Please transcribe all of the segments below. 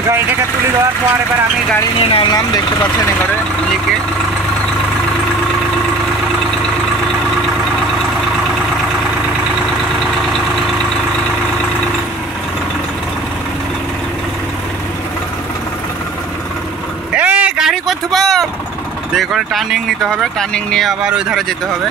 ওই গাড়িটাকে তুলে দেওয়ার পর এবার আমি গাড়ি নিয়ে নামলাম, দেখতে পাচ্ছেন এবারে লিকে। গাড়ি কোথাও যে করে টার্নিং নিতে হবে, টার্নিং নিয়ে আবার ওই ধারে যেতে হবে।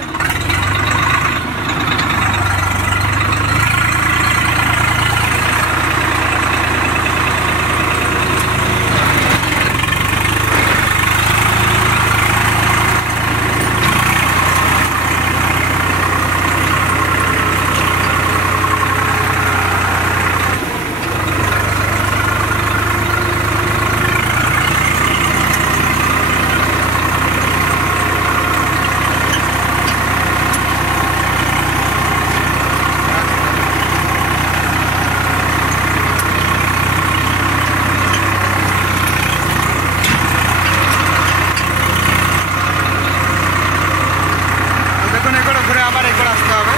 ঘুরে আবার একবার আসতে হবে।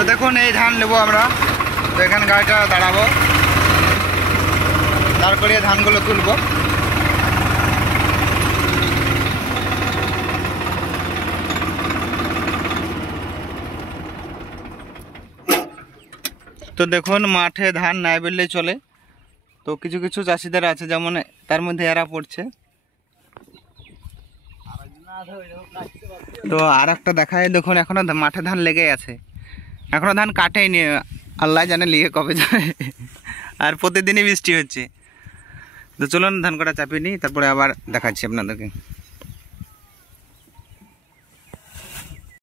তো দেখুন এই ধান নেবো আমরা, তো এখানে গাড়িটা দাঁড়াবো, দাঁড় করিয়ে ধানগুলো তুলবো। তো দেখুন মাঠে ধান নাই বললেই চলে, তো কিছু কিছু চাষিদের আছে, যেমন তার মধ্যে এরা পড়ছে। তো আর একটা দেখায়, দেখুন এখনো মাঠে ধান লেগে আছে, এখনো ধান কাটেনি, আল্লাহ জানে লিগে কবে যায়। আর প্রতিদিনই বৃষ্টি হচ্ছে। তো চলুন ধান কাটা চাপিয়ে নিই, তারপরে আবার দেখাচ্ছি আপনাদেরকে।